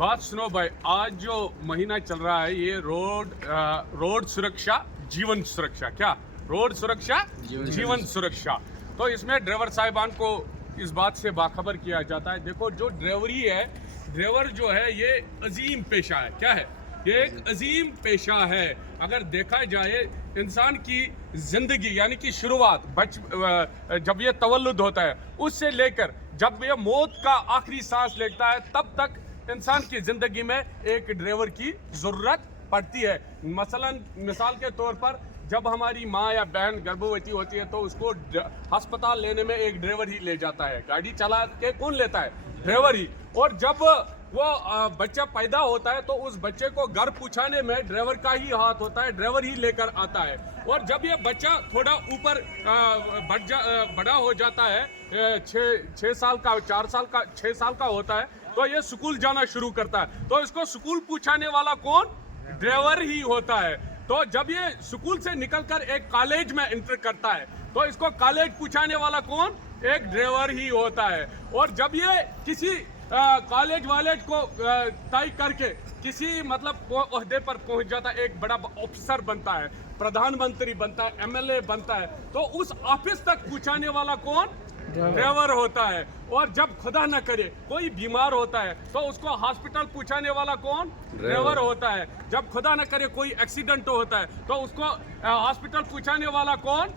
बात सुनो भाई, आज जो महीना चल रहा है ये रोड सुरक्षा जीवन सुरक्षा, क्या रोड सुरक्षा जीवन सुरक्षा। तो इसमें ड्राइवर साहिबान को इस बात से बाखबर किया जाता है। देखो, जो ड्राइवरी है, ड्राइवर जो है ये अजीम पेशा है। क्या है ये? एक अजीम पेशा है। अगर देखा जाए इंसान की जिंदगी यानी कि शुरुआत जब ये तवल्लुद होता है उससे लेकर जब ये मौत का आखिरी सांस लेता है तब तक इंसान की जिंदगी में एक ड्राइवर की जरूरत पड़ती है। मिसाल के तौर पर जब हमारी माँ या बहन गर्भवती होती है तो उसको अस्पताल लेने में एक ड्राइवर ही ले जाता है। गाड़ी चला के कौन लेता है? ड्राइवर ही। और जब वो बच्चा पैदा होता है तो उस बच्चे को घर पहुंचाने में ड्राइवर का ही हाथ होता है, ड्राइवर ही लेकर आता है। और जब ये बच्चा थोड़ा ऊपर बड़ा हो जाता है, 6 साल का, 4 साल का, 6 साल का होता है तो ये स्कूल जाना शुरू करता है। तो इसको स्कूल पहुंचाने वाला कौन? ड्राइवर ही होता है। तो जब ये स्कूल से निकलकर एक कॉलेज में एंटर करता है तो इसको कॉलेज पहुंचाने वाला कौन? एक ड्राइवर ही होता है। और जब ये किसी कॉलेज वाले को तय करके किसी मतलब ओहदे पर पहुंच जाता है, एक बड़ा ऑफिसर बनता है, प्रधानमंत्री बनता है, एमएलए बनता है, तो उस ऑफिस तक पहुंचाने वाला कौन? ड्राइवर होता है। और जब खुदा न करे कोई बीमार होता है तो उसको हॉस्पिटल पहुंचाने वाला कौन? ड्राइवर होता है। जब खुदा न करे कोई एक्सीडेंट होता है तो उसको हॉस्पिटल पहुंचाने वाला कौन?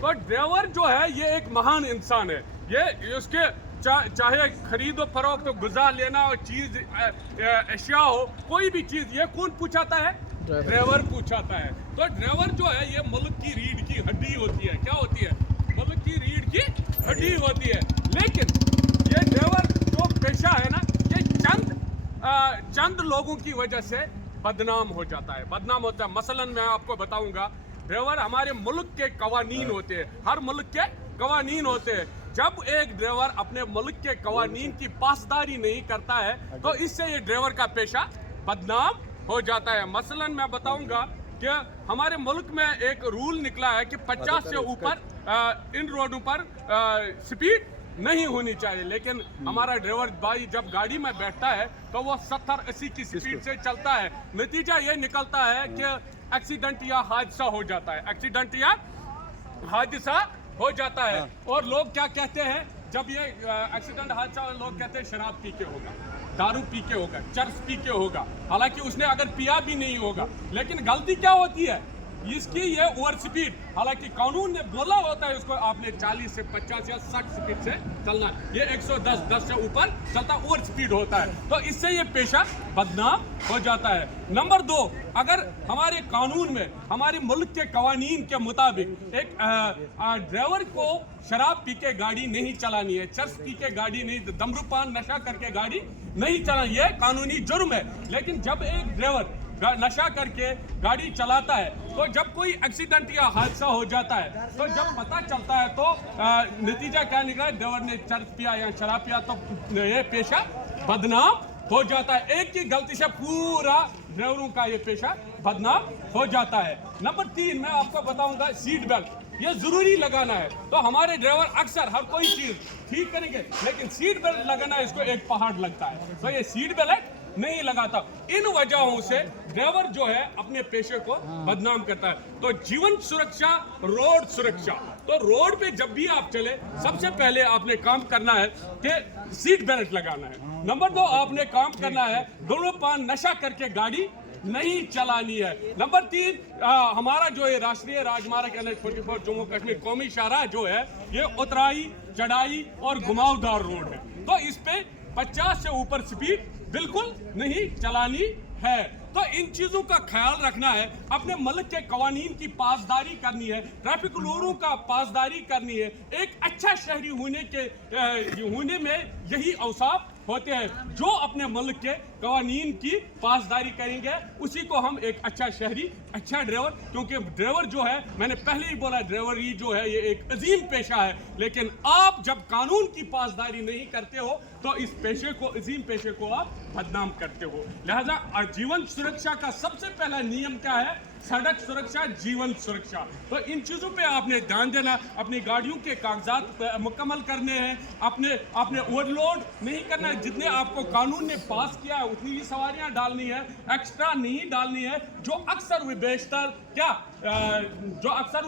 तो ड्राइवर जो है ये एक महान इंसान है। ये उसके चाहे खरीदो फरोख्त तो गुजा लेना और चीज अशिया हो, कोई भी चीज, ये कौन पूछाता है? ड्राइवर पूछाता है। तो ड्राइवर जो है ये मुल्क की रीढ़ की हड्डी होती है। क्या होती है? मुल्क की रीढ़ की हड्डी होती है। लेकिन ये ड्राइवर जो पेशा है ना, ये चंद लोगों की वजह से बदनाम हो जाता है, बदनाम होता है। मसलन मैं आपको बताऊंगा, ड्राइवर हमारे मुल्क के कवानीन होते हैं, हर मुल्क के कवानीन होते हैं। जब एक ड्राइवर अपने मुल्क के कवानीन की पासदारी नहीं करता है तो इससे ये ड्राइवर का पेशा बदनाम हो जाता है। मसलन मैं बताऊंगा कि हमारे मुल्क में एक रूल निकला है कि 50 से ऊपर इन रोडों पर स्पीड नहीं होनी चाहिए। लेकिन हमारा ड्राइवर भाई जब गाड़ी में बैठता है तो वो 70-80 की स्पीड से चलता है। नतीजा ये निकलता है कि एक्सीडेंट या हादसा हो जाता है, एक्सीडेंट या हादसा हो जाता है। और लोग क्या कहते हैं जब ये एक्सीडेंट हादसा, लोग कहते हैं शराब पी के होगा, दारू पी के होगा, चरस पी के होगा। हालांकि उसने अगर पिया भी नहीं होगा, लेकिन गलती क्या होती है इसकी? ये ओवर स्पीड। हालांकि कानून ने बोला होता है उसको आपने 40 से 50 या 60 स्पीड से चलना, ये 110 से ऊपर चलता ओवर स्पीड होता है। तो इससे ये पेशा बदनाम हो जाता है। नंबर 2, अगर हमारे कानून में हमारे मुल्क के कवानीन के मुताबिक एक ड्राइवर को शराब पी के गाड़ी नहीं चलानी है, चरस पी के गाड़ी नहीं, धूम्रपान नशा करके गाड़ी नहीं चलानी, ये कानूनी जुर्म है। लेकिन जब एक ड्राइवर नशा करके गाड़ी चलाता है तो जब कोई एक्सीडेंट या हादसा हो जाता है तो जब पता चलता है तो नतीजा क्या निकला? ड्राइवर ने चरस पिया या शराब पिया, तो ये पेशा बदनाम हो जाता है। एक की गलती से पूरा ड्राइवरों का ये पेशा बदनाम हो जाता है। नंबर 3 मैं आपको बताऊंगा, सीट बेल्ट ये जरूरी लगाना है। तो हमारे ड्राइवर अक्सर हर कोई चीज ठीक करेंगे लेकिन सीट बेल्ट लगाना इसको एक पहाड़ लगता है। तो ये सीट बेल्ट नहीं लगाता। इन वजहों से ड्राइवर जो है अपने पेशे को बदनाम करता है। तो जीवन सुरक्षा, रोड सुरक्षा। तो रोड पे जब भी आप चले सबसे पहले आपने काम करना है कि सीट बेल्ट लगाना है। नंबर 2 आपने काम करना है धूम्रपान नशा करके गाड़ी नहीं चलानी है। नंबर 3 हमारा जो है राष्ट्रीय राजमार्ग NH-44 जम्मू कश्मीर कौमी शाहराह जो है ये उतराई, चढ़ाई और घुमावदार रोड है। तो इस पे 50 से ऊपर स्पीड बिल्कुल नहीं चलानी है। तो इन चीजों का ख्याल रखना है, अपने मुल्क के कवानीन की पासदारी करनी है, ट्रैफिक रूलों का पासदारी करनी है। एक अच्छा शहरी होने में यही औसाफ होते हैं। जो अपने मुल्क के कवानीन की पासदारी करेंगे उसी को हम एक अच्छा शहरी, अच्छा ड्राइवर, क्योंकि ड्राइवर जो है मैंने पहले ही बोला ड्राइवरी जो है ये एक अजीम पेशा है। लेकिन आप जब कानून की पासदारी नहीं करते हो तो इस पेशे को, अजीम पेशे को आप बदनाम करते हो। लिहाजा जीवन सुरक्षा का सबसे पहला नियम क्या है? सड़क सुरक्षा, जीवन सुरक्षा। तो इन चीज़ों पे आपने ध्यान देना, अपनी गाड़ियों के कागजात मुकम्मल करने हैं, आपने ओवरलोड नहीं करना जितने आपको कानून ने पास किया है उतनी ही सवारियां डालनी है, एक्स्ट्रा नहीं डालनी है, जो अक्सर व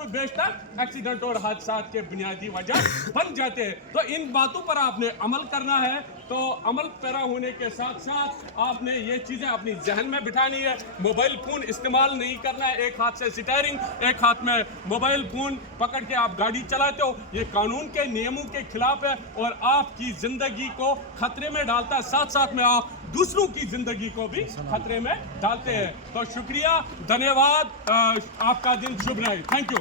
बेशतर एक्सीडेंट और हादसा के बुनियादी वजह बन जाते हैं। तो इन बातों पर आपने अमल करना है। तो अमल पैरा होने के साथ साथ आपने ये चीज़ें अपनी जहन में बिठानी है। मोबाइल फ़ोन इस्तेमाल नहीं करना है, एक हाथ से स्टीयरिंग, एक हाथ में मोबाइल फ़ोन पकड़ के आप गाड़ी चलाते हो, ये कानून के नियमों के खिलाफ है और आपकी ज़िंदगी को खतरे में डालता है, साथ साथ में आप दूसरों की ज़िंदगी को भी खतरे में डालते हैं। तो शुक्रिया, धन्यवाद, आपका दिन शुभ रहे। Thank you.